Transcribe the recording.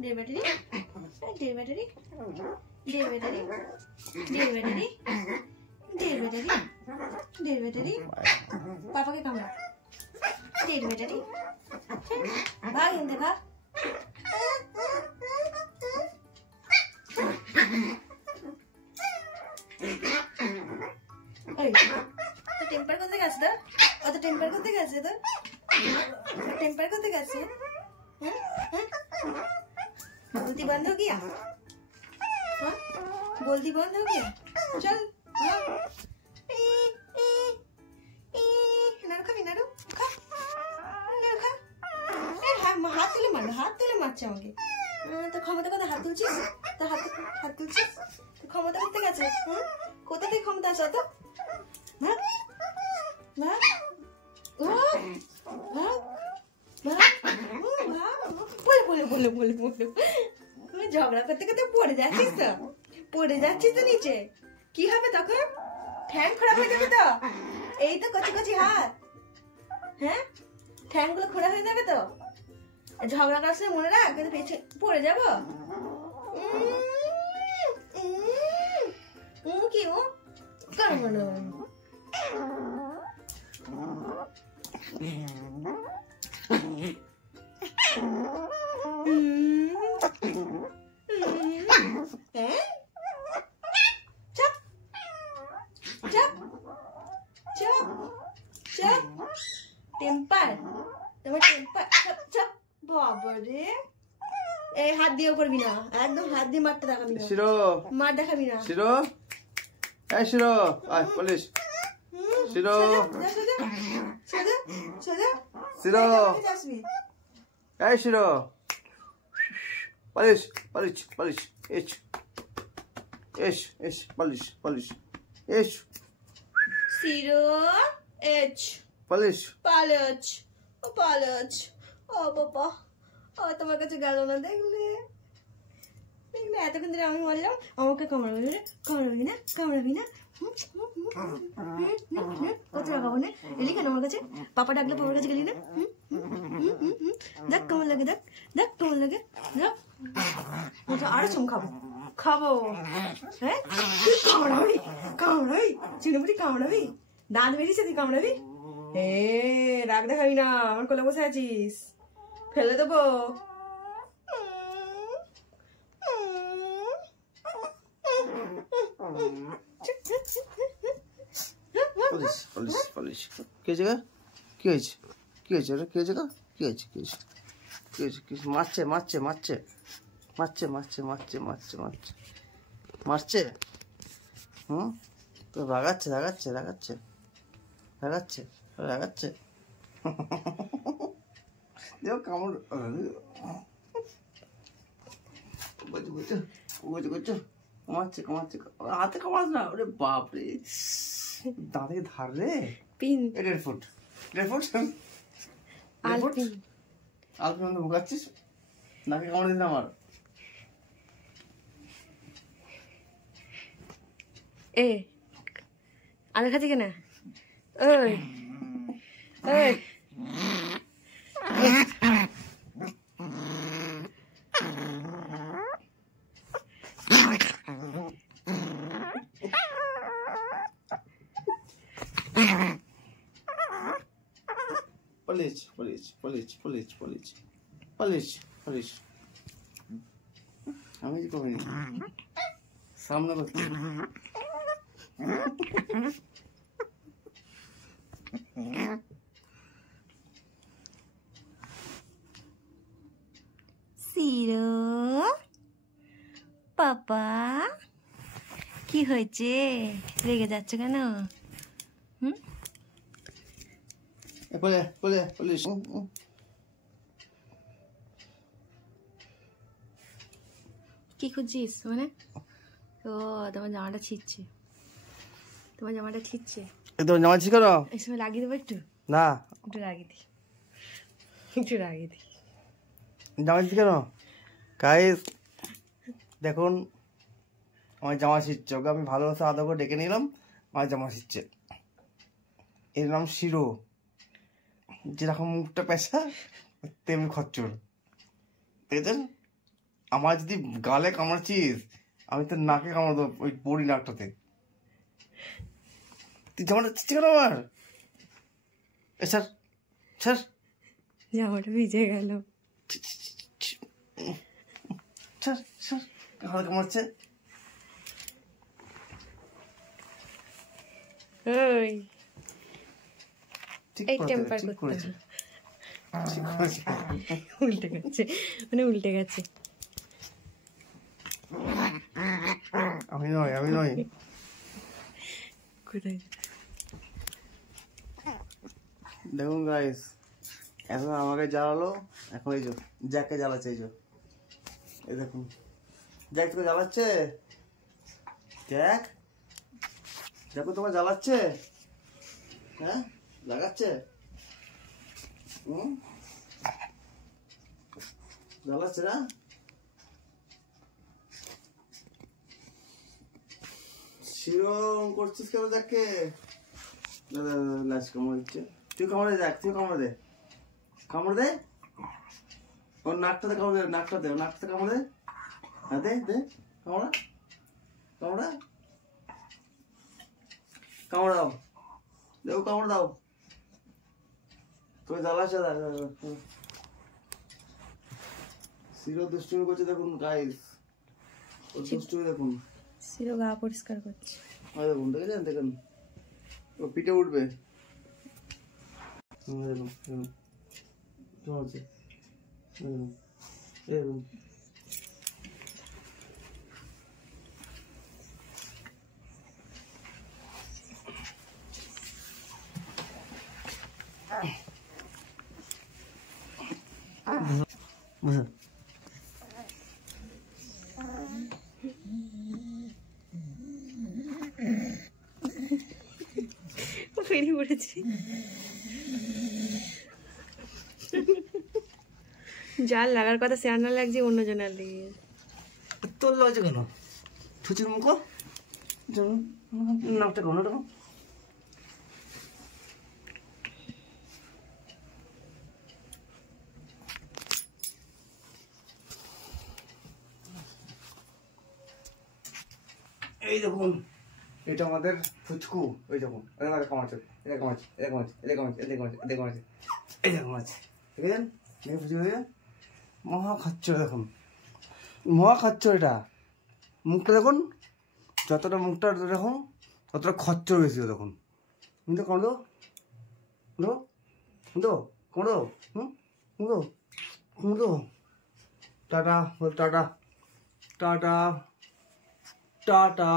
डेढ़ बैटरी डेढ़ बैटरी डेढ़ बैटरी डेढ़ बैटरी डेढ़ बैटरी डेढ़ बैटरी पापा के कमरा डेढ़ बैटरी भाग हिंदे भाग टेम्पर करते गেছে তো অত টেম্পার করতে গেছে তো टेम्पर करते গেছে बोलती बंद हो गया हाँ बोलती बंद हो गया चल नारू खा नारू खा नारू खा हाथ तुले मारছে আমাকে তো ক্ষমতা কথা হাত তুলছিস তো হাত তুলছিস তো ক্ষমতা করতে গেছে হ্যাঁ কোথা থেকে ক্ষমতা আছে তো না না ও झगड़ा करते करते पड़े जाच्छिस तो नीचे की হবে তখন ঠ্যাং খোড়া হয়ে যাবে তো এই তো কচি কচি হাত হ্যাঁ ঠ্যাং গুলো খোড়া হয়ে যাবে তো ঝগড়া করার সময় মনে রাখ কিন্তু পেছনে পড়ে যাব কি ও কার মনে टेम्पर बाबा रे ए हाथ दिए करबी ना एकदम हाथ দিয়ে মারতে দেখাবি না শিরো মার দেখাবি না শিরো এই শিরো আয় পুলিশ শিরো শিরো এই শিরো police police police S police S শিরো এচ পুলিশ পালচ ও বাবা ও তোমার কাছে গেল না দেখলে এতক্ষণ ধরে আমি বললাম আমাকে কামড়াবি না কত লাগাবো না এলি কেন আমার কাছে পাপা ডাকলে পাপার কাছে গেলি না দেখ কেমন লাগে দেখ কেমন লাগে দেখ আরো চুম খাবো হ্যাঁ কামড়াবি চিনুপুটি কামড়াবি দাঁত বেরিয়েছে তুই কামড়াবি রাগ দেখাবি না আমার কোলে বসে আছিস ফেলে দেবো মারছে তো রাগাচ্ছে দেখো কামড় কামাচ্ছে হাতে কামাস না ওরে বাপরে দাঁতে ধার রে পিন 1.5 ফুট আলপিন ভোগাচ্ছিস নাকে কামড় দিন আমার আগে খাচ্ছি কেনা ওই পুলিশ আমি করি সামনে করতে শিরো পাপা কি হয়েছে রেগে যাচ্ছে কেন পুলিশ কি খুঁজছিস মানে ও তোমার জামাটা ছিঁড়ছে তোমার জামা ছিঁড়ছে কেন এই সময় লাগিয়ে দেবো একটু না একটু লাগিয়ে দিই জামা ছিঁড়ছে কেন গাইস দেখুন আমার জামা ছিঁড়ছে ওকে আমি ভালোবাসা আদা করে ডেকে নিলাম আমার জামা ছিঁড়ছে এর নাম শিরো যেরকম মুখটা পেশা তেমনি খচ্চর দেখেছেন। আমার যদি গালে কামড়াচ্ছিস আমি তো নাকে কামড় দেবো, ওই বড়ি নাকটাতে। তুই জামাটা দিচ্ছি কেন আমার? স্যার স্যার জামাটা ভিজে গেল। স্যার স্যার গালে কামড়াচ্ছে। ওই ঠিক এই করেছে, টেম্পার ঠিক করতে করেছে, হবে। ঠিক করেছে। উল্টে গেছে, মানে উল্টে গেছে। আমি নয় কোথায়? দেখুন গাইস, এখন আমাকে জ্বালালো, এখন এই জ্যাককে জ্বালাচ্ছে। এই দেখুন জ্যাক তোকে জ্বালাচ্ছে। জ্যাক দেখো তোমার জ্বালাচ্ছে, হ্যাঁ লাগাচ্ছে, জ্বালাচ্ছে না? শিরম করছিস কেন জ্যাককে? লাশ কামড় দিচ্ছে। তুই কামড়ে দেখ, তুই কামড়ে দে, কামড় দে ওর নাকটাতে, কামড় দে নাকটাতে, ওর নাকটাতে কামড় দে। হ্যাঁ দে দে কামড়া, কামড়া, কামড় দাও, দেও কামড় দাও। তুমি জ্বালাচ্ছে। শিরো দুষ্টুমি করছে দেখুন গাইস, ওর দুষ্টুমি দেখুন। শিরো গা পরিষ্কার করছে। দেখুন দেখেছেন, দেখুন ও পিঠে উঠবে। দেখুন চলছে, দেখুন বেরিয়ে পড়েছি। যার লাগার কথা সে আর না লাগছে, অন্যজনের লেগে তোর লাগছে কেন? ছুচির মুখো নাকটা কোনো রকম। এই দেখুন এটা আমাদের ফুচকু। ওই দেখুন কামাচ্ছে, এটা কামাচ্ছে, এটা কামাচ্ছে, এটা কামাচ্ছে, এটা কামাচ্ছে, এটা কামাচ্ছে, এই দেখুন আছে দেখেছেন, ফুচকু দেখেছেন, মহা খাচ্ছ। দেখুন মহা খাচ্ছ। এটা মুখটা দেখুন, যতটা মুখটা দেখুন ততটা খচ্চর বেশি। দেখুন কিন্তু কামড়ো কামড়ো কামড়ো কামড়ো, কামড়ো কামড়ো। Tata tata tata tata.